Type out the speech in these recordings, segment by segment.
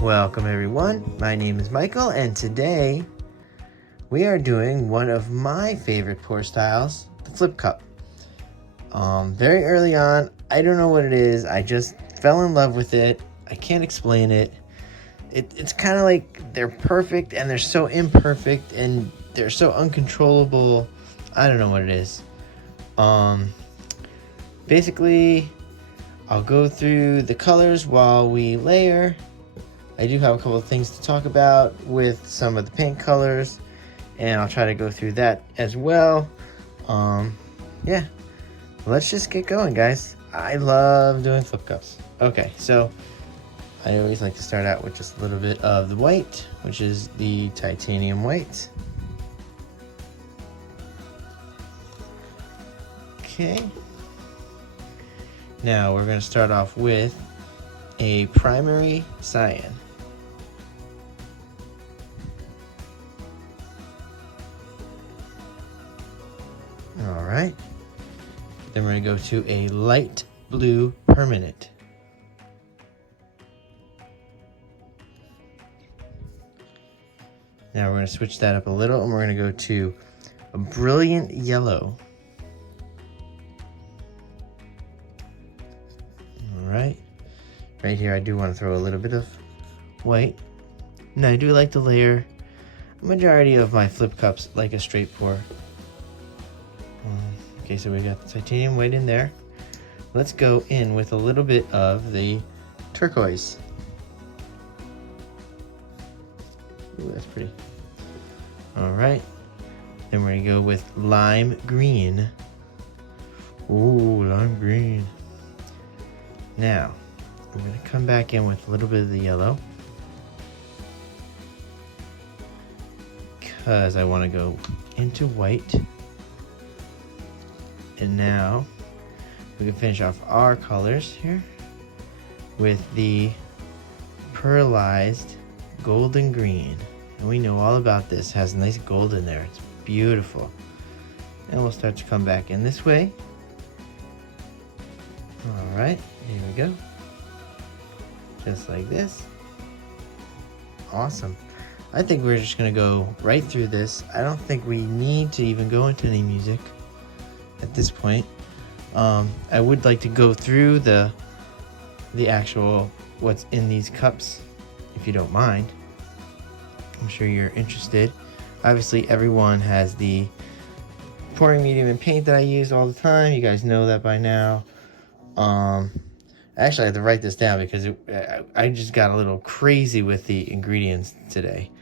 Welcome everyone, my name is Michael and today we are doing one of my favorite pour styles, the flip cup. Very early on, I don't know what it is, I just fell in love with it. I can't explain it. It's kind of like they're perfect and they're so imperfect and they're so uncontrollable. I don't know what it is. Basically, I'll go through the colors while we layer. I do have a couple of things to talk about with some of the paint colors, and I'll try to go through that as well. Yeah, let's just get going, guys. I love doing flip cups. Okay, so I always like to start out with just a little bit of the white, which is the titanium white. Okay. Now we're going to start off with a primary cyan. All right. Then we're going to go to a light blue permanent. Now we're going to switch that up a little and we're going to go to a brilliant yellow. All right. Right here I do want to throw a little bit of white. Now I do like to layer a majority of my flip cups like a straight pour. Okay, so we got the titanium white in there. Let's go in with a little bit of the turquoise. Ooh, that's pretty. All right, then we're gonna go with lime green. Ooh, lime green. Now, I'm gonna come back in with a little bit of the yellow because I wanna go into white. And now we can finish off our colors here with the pearlized golden green. And we know all about this. It has a nice gold in there. It's beautiful. And we'll start to come back in this way. All right, here we go. Just like this. Awesome. I think we're just gonna go right through this. I don't think we need to even go into any music at this point. I would like to go through the actual what's in these cups, if you don't mind. I'm sure you're interested. Obviously, everyone has the pouring medium and paint that I use all the time. You guys know that by now. Actually, I had to write this down because I just got a little crazy with the ingredients today.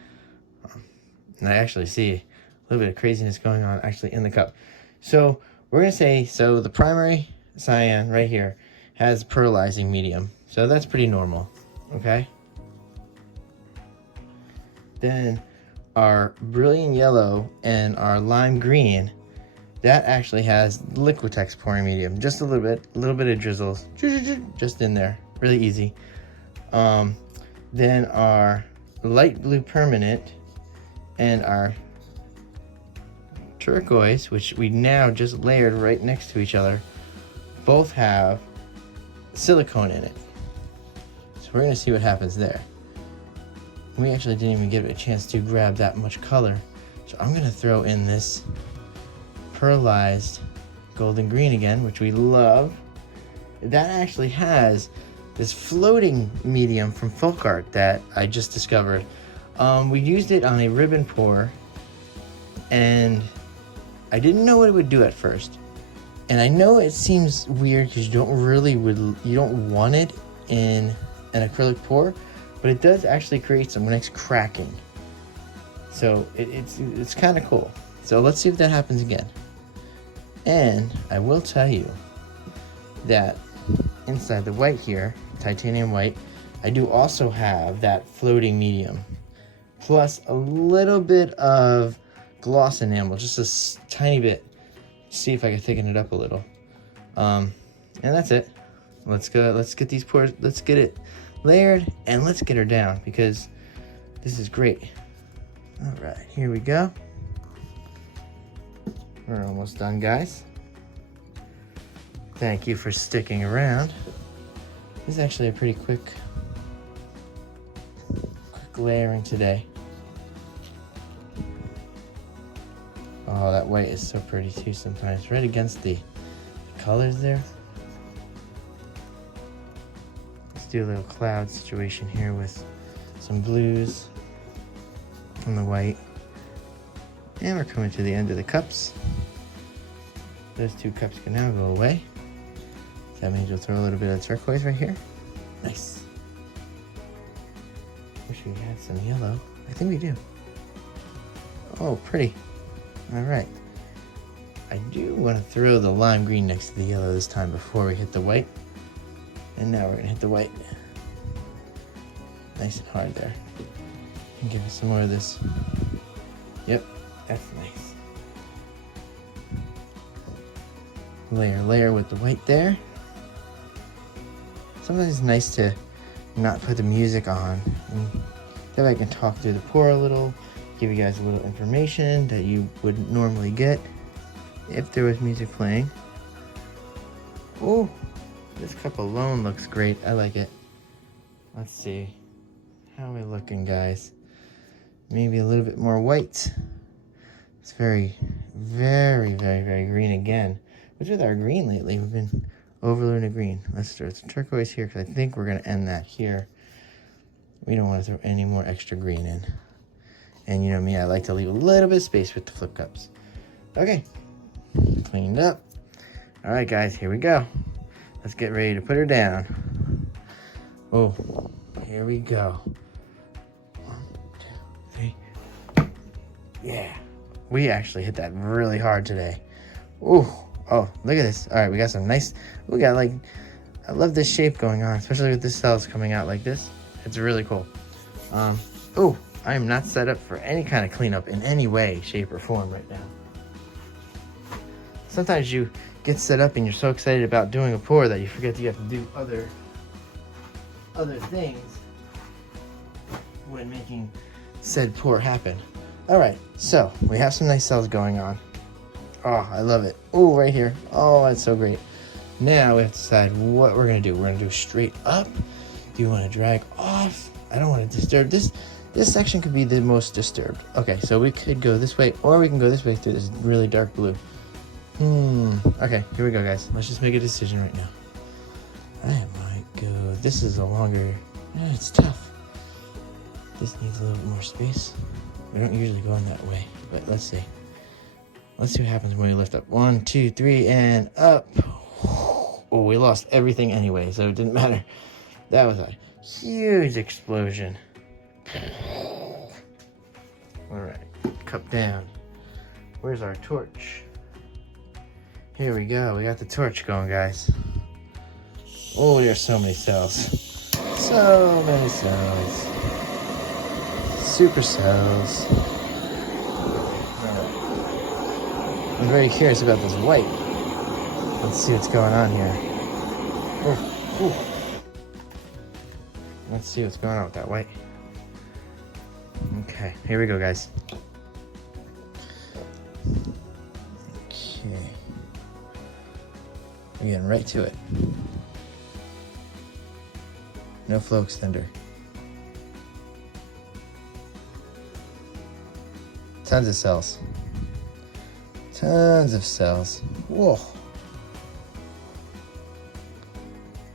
And I actually see a little bit of craziness going on actually in the cup. So we're going to say, so the primary cyan right here has pearlizing medium. So that's pretty normal, okay? Then our brilliant yellow and our lime green, that actually has Liquitex pouring medium. Just a little bit of drizzles, just in there, really easy. Then our light blue permanent and our turquoise, which we now just layered right next to each other, both have silicone in it. So we're gonna see what happens there. We actually didn't even give it a chance to grab that much color. So I'm gonna throw in this pearlized golden green again, which we love. That actually has this floating medium from Folk Art that I just discovered. We used it on a ribbon pour and I didn't know what it would do at first. And I know it seems weird because you don't want it in an acrylic pour, but it does actually create some nice cracking. So it's kind of cool. So let's see if that happens again. And I will tell you that inside the white here, titanium white, I do also have that floating medium, plus a little bit of gloss enamel, just a tiny bit. See if I can thicken it up a little. And that's it. Let's go. Let's get these pours. Let's get it layered and let's get her down because this is great. All right, here we go. We're almost done, guys. Thank you for sticking around. This is actually a pretty quick glaring today. Oh, that white is so pretty too sometimes, right against the colors there. Let's do a little cloud situation here with some blues from the white. And we're coming to the end of the cups. Those two cups can now go away. So that means we'll throw a little bit of turquoise right here. Nice. Wish we had some yellow. I think we do. Oh, pretty. All right. I do want to throw the lime green next to the yellow this time before we hit the white. And now we're gonna hit the white. Nice and hard there. And give us some more of this. Yep, that's nice. Layer with the white there. Sometimes it's nice to not put the music on. And that I can talk through the pour a little, give you guys a little information that you wouldn't normally get if there was music playing. Oh, this cup alone looks great. I like it. Let's see. How are we looking, guys? Maybe a little bit more white. It's very, very, very, very green again. What's with our green lately? We've been overloading the green. Let's throw some turquoise here because I think we're going to end that here. We don't want to throw any more extra green in. And you know me, I like to leave a little bit of space with the flip cups. Okay, cleaned up. All right, guys, here we go. Let's get ready to put her down. Oh, here we go. 1, 2, 3. Yeah, we actually hit that really hard today. Ooh. Oh, look at this. All right, we got some nice, we got like, I love this shape going on, especially with the cells coming out like this. It's really cool. Oh, I am not set up for any kind of cleanup in any way, shape, or form right now. Sometimes you get set up and you're so excited about doing a pour that you forget you have to do other things when making said pour happen. All right, so we have some nice cells going on. Oh, I love it. Oh, right here. Oh, that's so great. Now we have to decide what we're going to do. We're going to do straight up. Do you want to drag off? I don't want to disturb this. This section could be the most disturbed. Okay, so we could go this way, or we can go this way through this really dark blue. Okay, here we go, guys. Let's just make a decision right now. I might go. This is a longer. It's tough. This needs a little bit more space. We don't usually go in that way, but let's see. Let's see what happens when we lift up. 1, 2, 3, and up. Oh, we lost everything anyway, so it didn't matter. That was a huge explosion. All right, cup down. Where's our torch? Here we go. We got the torch going, guys. Oh, there's so many cells. So many cells. Super cells. I'm very curious about this white. Let's see what's going on here. Ooh. Let's see what's going on with that white. Okay, here we go, guys. Okay. We're getting right to it. No flow extender. Tons of cells. Tons of cells. Whoa.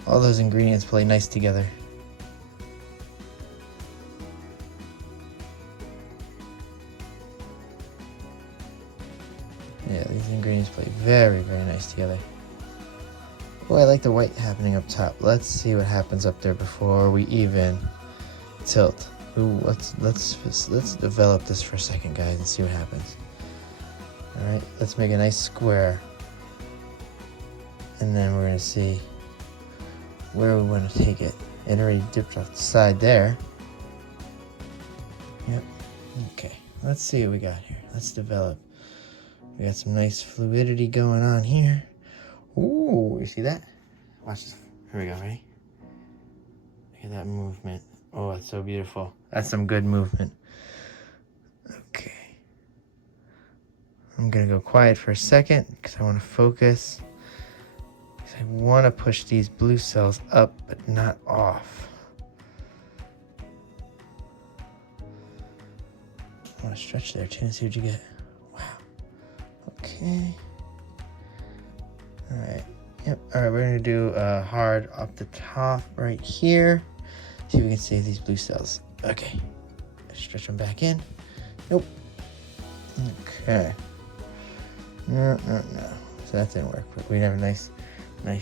All those ingredients play nice together. Yeah, these ingredients play very, very nice together. Oh, I like the white happening up top. Let's see what happens up there before we even tilt. Ooh, let's develop this for a second, guys, and see what happens. All right, let's make a nice square, and then we're gonna see where we want to take it. It already dipped off the side there. Yep. Okay. Let's see what we got here. Let's develop. We got some nice fluidity going on here. Ooh, you see that? Watch this. Here we go. Ready? Look at that movement. Oh, it's so beautiful. That's some good movement. Okay. I'm gonna go quiet for a second because I want to focus. Because I want to push these blue cells up, but not off. I want to stretch there too and see what you get. Wow. Okay. All right. Yep. All right, we're gonna do hard up the top right here. See if we can save these blue cells. Okay. Stretch them back in. Nope. Okay. No. So that didn't work, but we have a nice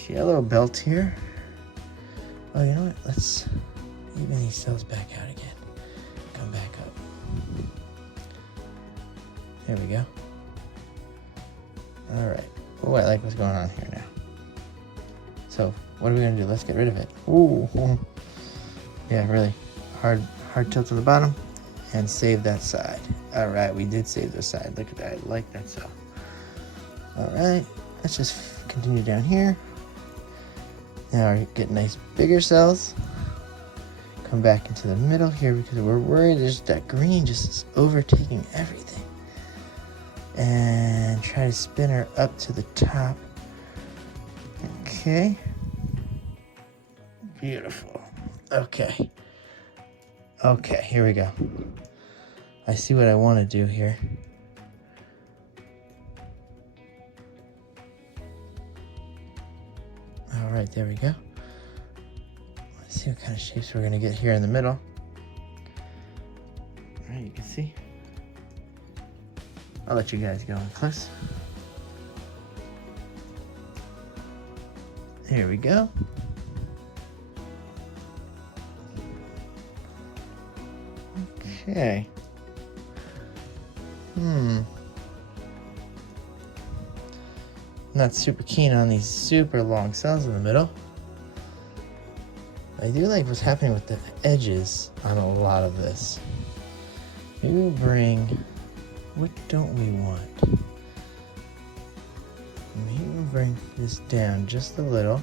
yellow belt here. Oh, you know what? Let's even these cells back out again. Come back up. There we go. All right. Oh, I like what's going on here now. So what are we gonna do? Let's get rid of it. Ooh. Yeah, really hard tilt to the bottom and save that side. All right, we did save the side. Look at that. I like that cell. All right, let's just continue down here. Now we get nice bigger cells. Come back into the middle here because we're worried there's that green just is overtaking everything. And try to spin her up to the top. Okay. Beautiful. Okay. Okay, here we go. I see what I want to do here. All right, there we go. Let's see what kind of shapes we're gonna get here in the middle. All right, you can see. I'll let you guys go in close. There we go. Okay. Not super keen on these super long cells in the middle. I do like what's happening with the edges on a lot of this. Maybe we'll bring, what don't we want? Maybe we'll bring this down just a little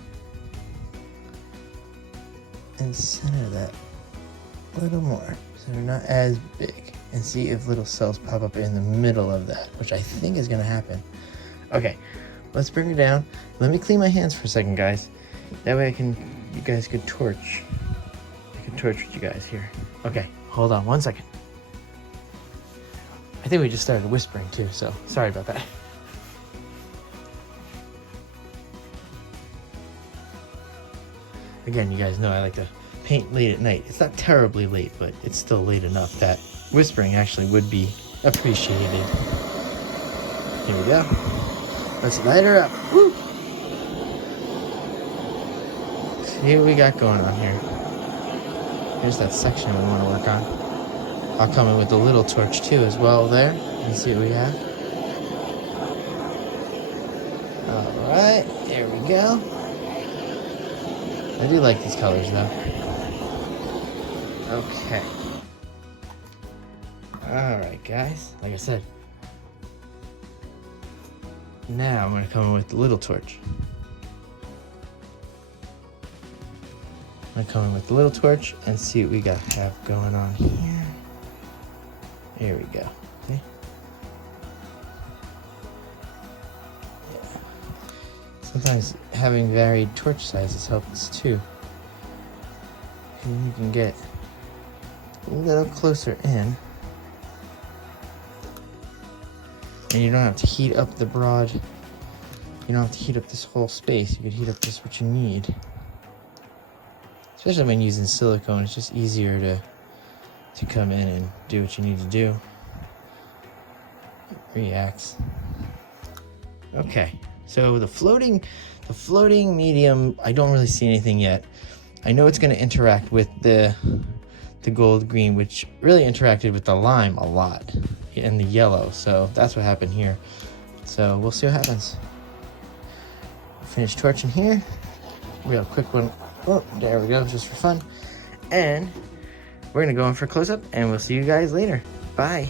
and center that a little more so they're not as big, and see if little cells pop up in the middle of that, which I think is gonna happen. Okay, let's bring her down. Let me clean my hands for a second, guys. That way you guys could torch. I can torch with you guys here. Okay, hold on 1 second. I think we just started whispering too, so sorry about that. Again, you guys know I like to paint late at night. It's not terribly late, but it's still late enough that whispering actually would be appreciated. Here we go. Let's light her up. Woo! See what we got going on here. Here's that section we want to work on. I'll come in with the little torch too as well there. And see what we have. All right, there we go. I do like these colors though. Okay. All right, guys. Like I said, now I'm gonna come in with the little torch. I'm gonna come in with the little torch and see what we have going on here. Here we go. See? Yeah. Sometimes having varied torch sizes helps too. And you can get a little closer in. And you don't have to heat up the broad. You don't have to heat up this whole space. You could heat up just what you need. Especially when using silicone, it's just easier to come in and do what you need to do. It reacts. Okay, so the floating medium, I don't really see anything yet. I know it's going to interact with the gold green, which really interacted with the lime a lot, and the yellow. So that's what happened here. So we'll see what happens. Finish torching here. Real quick one. Oh, there we go, just for fun. And we're gonna go in for a close-up, and we'll see you guys later. Bye.